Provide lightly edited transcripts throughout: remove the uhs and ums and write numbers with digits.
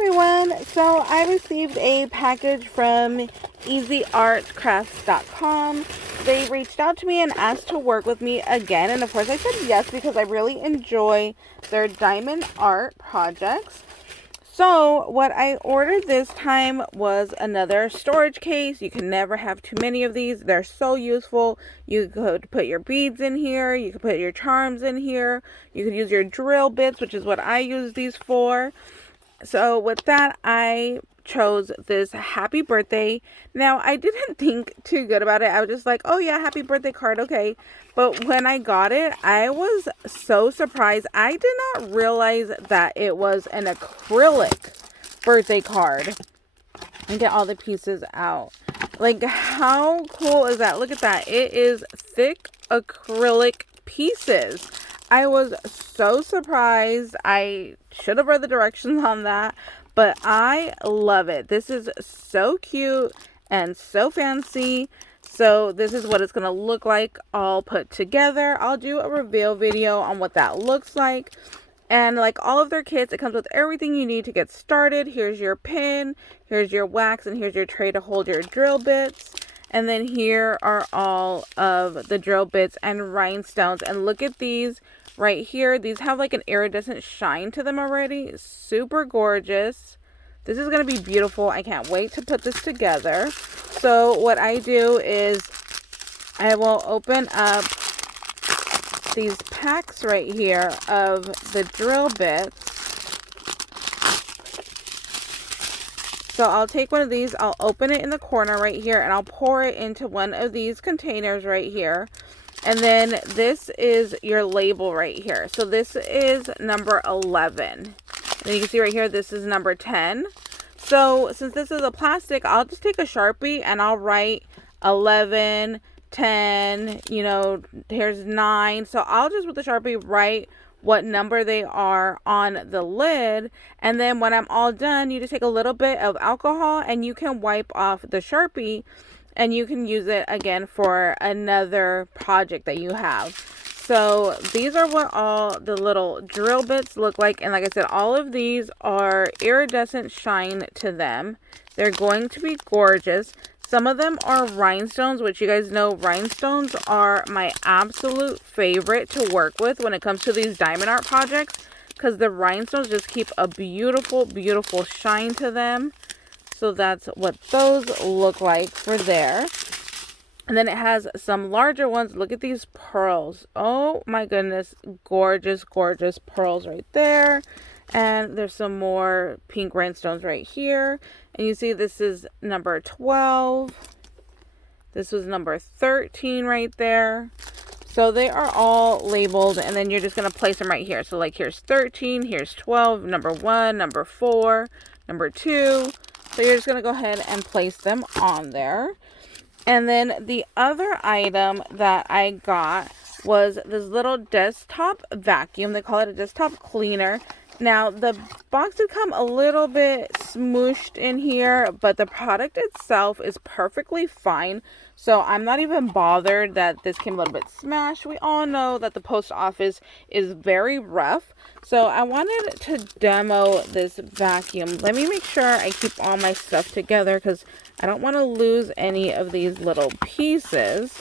everyone, so I received a package from easyartcrafts.com. They reached out to me and asked to work with me again, and of course I said yes because I really enjoy their diamond art projects. So what I ordered this time was another storage case. You can never have too many of these. They're so useful. You could put your beads in here. You could put your charms in here. You could use your drill bits, which is what I use these for. So with that, I chose this happy birthday. Now, I didn't think too good about it. I was just like, oh yeah, happy birthday card, okay. But when I got it, I was so surprised. I did not realize that it was an acrylic birthday card. And get all the pieces out. Like, how cool is that? Look at that. It is thick acrylic pieces. I was so surprised. I should have read the directions on that, but I love it. This is so cute and so fancy. So this is what it's going to look like all put together. I'll do a reveal video on what that looks like. And like all of their kits, it comes with everything you need to get started. Here's your pin, here's your wax, and here's your tray to hold your drill bits. And then here are all of the drill bits and rhinestones. And look at these right here. These have like an iridescent shine to them already. Super gorgeous. This is going to be beautiful. I can't wait to put this together. So what I do is I will open up these packs right here of the drill bits. So I'll take one of these, I'll open it in the corner right here, and I'll pour it into one of these containers right here. And then this is your label right here. So this is number 11. And then you can see right here, this is number 10. So since this is a plastic, I'll just take a Sharpie and I'll write 11, 10, you know, here's 9. So I'll just with the Sharpie write what number they are on the lid, and then when I'm all done, you just take a little bit of alcohol and you can wipe off the Sharpie and you can use it again for another project that you have. So these are what all the little drill bits look like, and like I said, all of these are iridescent shine to them. They're going to be gorgeous. Some of them are rhinestones, which you guys know rhinestones are my absolute favorite to work with when it comes to these diamond art projects, because the rhinestones just keep a beautiful, beautiful shine to them. So that's what those look like for there. And then it has some larger ones. Look at these pearls. Oh my goodness. Gorgeous, gorgeous pearls right there. And there's some more pink rhinestones right here. And you see this is number 12. This was number 13 right there. So they are all labeled, and then you're just going to place them right here. So like here's 13, here's 12, number 1, number 4, number 2. So you're just going to go ahead and place them on there. And then the other item that I got was this little desktop vacuum. They call it a desktop cleaner. Now, the box did come a little bit smooshed in here, but the product itself is perfectly fine. So I'm not even bothered that this came a little bit smashed. We all know that the post office is very rough. So I wanted to demo this vacuum. Let me make sure I keep all my stuff together because I don't want to lose any of these little pieces.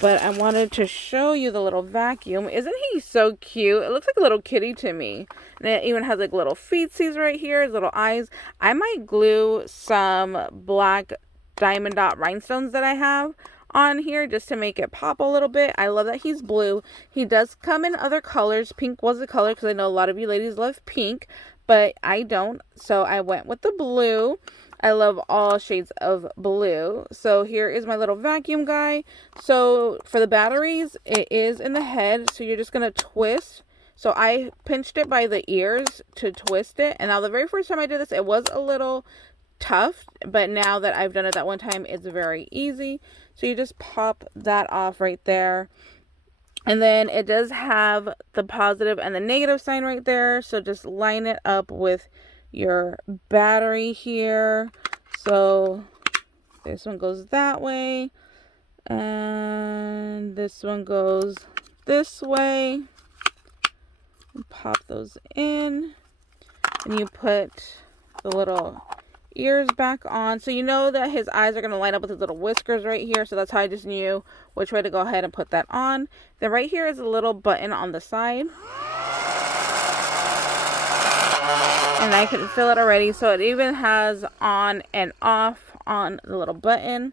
But I wanted to show you the little vacuum. Isn't he so cute? It looks like a little kitty to me. And it even has like little feetsies right here, his little eyes. I might glue some black diamond dot rhinestones that I have on here just to make it pop a little bit. I love that he's blue. He does come in other colors. Pink was the color because I know a lot of you ladies love pink, but I don't. So I went with the blue. I love all shades of blue. So here is my little vacuum guy. So for the batteries, it is in the head. So you're just going to twist. So I pinched it by the ears to twist it. And now the very first time I did this, it was a little tough. But now that I've done it that one time, it's very easy. So you just pop that off right there. And then it does have the positive and the negative sign right there. So just line it up with your battery here. So this one goes that way, and this one goes this way. Pop those in, and you put the little ears back on. So you know that his eyes are going to line up with his little whiskers right here. So that's how I just knew which way to go ahead and put that on. Then right here is a little button on the side. And I can feel it already. So it even has on and off on the little button.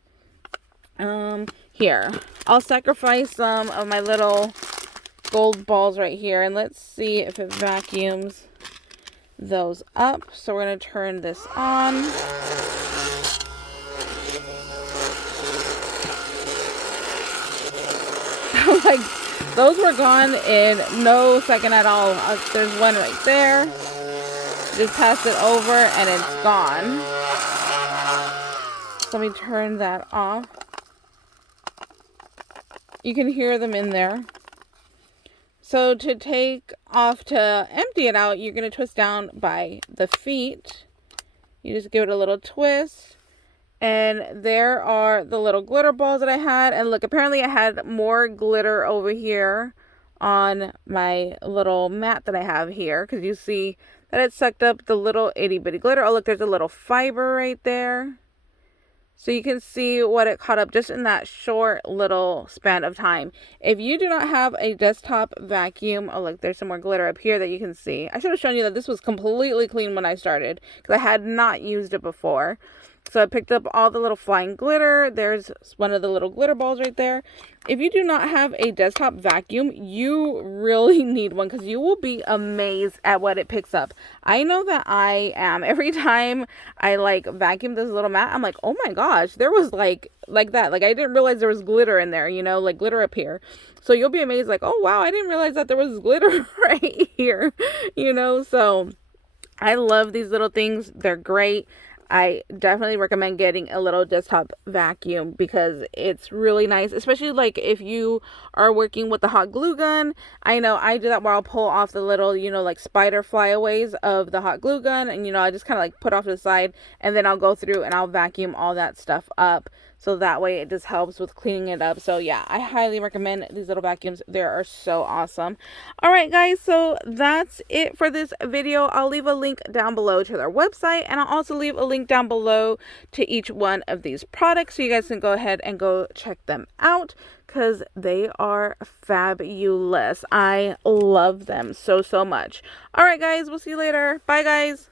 Here, I'll sacrifice some of my little gold balls right here. And let's see if it vacuums those up. So we're going to turn this on. Like, those were gone in no second at all. There's one right there. Just pass it over and it's gone. Let me turn that off. You can hear them in there. So to take off, to empty it out, you're going to twist down by the feet. You just give it a little twist. And there are the little glitter balls that I had. And look, apparently I had more glitter over here on my little mat that I have here. Because you see that it sucked up the little itty bitty glitter. Oh, look, there's a little fiber right there. So you can see what it caught up just in that short little span of time. If you do not have a desktop vacuum, oh look, there's some more glitter up here that you can see. I should have shown you that this was completely clean when I started because I had not used it before. So I picked up all the little flying glitter. There's one of the little glitter balls right there. If you do not have a desktop vacuum, you really need one because you will be amazed at what it picks up. I know that I am. Every time I vacuum this little mat, I'm like, oh my gosh, there was like that. Like I didn't realize there was glitter in there, you know, like glitter up here. So you'll be amazed like, oh wow, I didn't realize that there was glitter right here, you know. So I love these little things. They're great. I definitely recommend getting a little desktop vacuum because it's really nice, especially like if you are working with the hot glue gun. I know I do that where I'll pull off the little, you know, like spider flyaways of the hot glue gun, and you know, I just kind of like put off to the side and then I'll go through and I'll vacuum all that stuff up. So that way it just helps with cleaning it up. So yeah, I highly recommend these little vacuums. They are so awesome. All right, guys. So that's it for this video. I'll leave a link down below to their website. And I'll also leave a link down below to each one of these products. So you guys can go ahead and go check them out because they are fabulous. I love them so much. All right, guys. We'll see you later. Bye, guys.